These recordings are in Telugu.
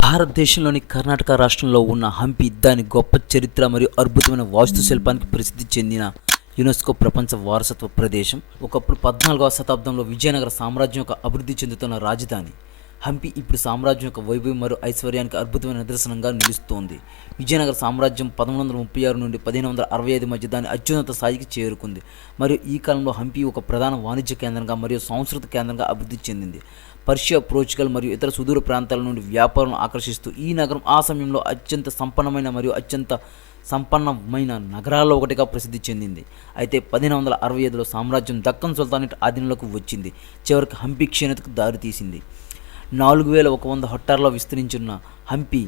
భారతదేశంలోని కర్ణాటక రాష్ట్రంలో ఉన్న హంపి దాని గొప్ప చరిత్ర మరియు అద్భుతమైన వాస్తుశిల్పానికి ప్రసిద్ధి చెందిన యునెస్కో ప్రపంచ వారసత్వ ప్రదేశం. ఒకప్పుడు 14వ శతాబ్దంలో విజయనగర సామ్రాజ్యం యొక్క అభివృద్ధి చెందుతున్న రాజధాని. హంపి ఇప్పుడు సామ్రాజ్యం యొక్క వైభవం మరియు ఐశ్వర్యానికి అద్భుతమైన నిదర్శనంగా నిలుస్తోంది. విజయనగర సామ్రాజ్యం 1136 నుండి 1565 మధ్య దాని అత్యున్నత స్థాయికి చేరుకుంది మరియు ఈ కాలంలో హంపి ఒక ప్రధాన వాణిజ్య కేంద్రంగా మరియు సాంస్కృతిక కేంద్రంగా అభివృద్ధి చెందింది. పర్షియా, పోర్చుగల్ మరియు ఇతర సుదూర ప్రాంతాల నుండి వ్యాపారులను ఆకర్షిస్తూ ఈ నగరం ఆ సమయంలో అత్యంత సంపన్నమైన నగరాల్లో ఒకటిగా ప్రసిద్ధి చెందింది. అయితే 1565లో సామ్రాజ్యం దక్కన్ సుల్తానేట్ ఆధీనంలోకి వచ్చింది. చివరికి హంపి క్షీణతకు దారితీసింది. 4100 హెక్టార్లలో విస్తరించిన హంపి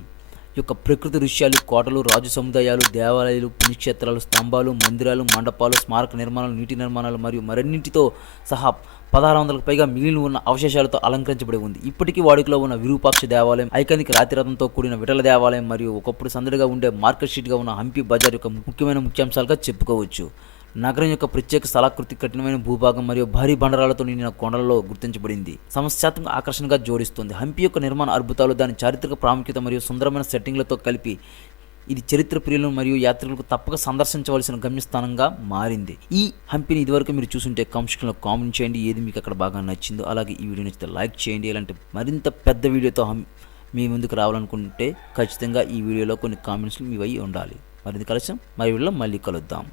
యొక్క ప్రకృతి దృశ్యాలు, కోటలు, రాజు సముదాయాలు, దేవాలయాలు, పుణ్యక్షేత్రాలు, స్తంభాలు, మందిరాలు, మండపాలు, స్మారక నిర్మాణాలు, నీటి నిర్మాణాలు మరియు మరిన్నింటితో సహా 1600కు పైగా మిగిలిన ఉన్న అవశేషాలతో అలంకరించబడి ఉంది. ఇప్పటికీ వాడుకలో ఉన్న విరూపాక్ష దేవాలయం, ఐకానిక్ రాతిరథంతో కూడిన విఠల దేవాలయం మరియు ఒకప్పుడు సందడిగా ఉండే మార్కెట్ స్ట్రీట్గా ఉన్న హంపి బజార్ యొక్క ముఖ్యాంశాలుగా చెప్పుకోవచ్చు. నగరం యొక్క ప్రత్యేక స్థలాకృతి, కఠినమైన భూభాగం మరియు భారీ బండరాలతో నిండిన కొండలలో గుర్తించబడింది. సమస్యాత్మక ఆకర్షణగా జోడిస్తుంది. హంపి యొక్క నిర్మాణ అద్భుతాలు, దాని చారిత్రక ప్రాముఖ్యత మరియు సుందరమైన సెట్టింగ్లతో కలిపి ఇది చరిత్ర ప్రియులను మరియు యాత్రికులకు తప్పక సందర్శించవలసిన గమ్యస్థానంగా మారింది. ఈ హంపిని ఇదివరకు మీరు చూసుంటే కామెంట్లో కామెంట్ చేయండి ఏది మీకు అక్కడ బాగా నచ్చిందో. అలాగే ఈ వీడియో నచ్చితే లైక్ చేయండి. ఇలాంటి మరింత పెద్ద వీడియోతో మీ ముందుకు రావాలనుకుంటే ఖచ్చితంగా ఈ వీడియోలో కొన్ని కామెంట్స్లు మీవై ఉండాలి. మరింత కలిసి మరి వీడియోలో మళ్ళీ కలుద్దాం.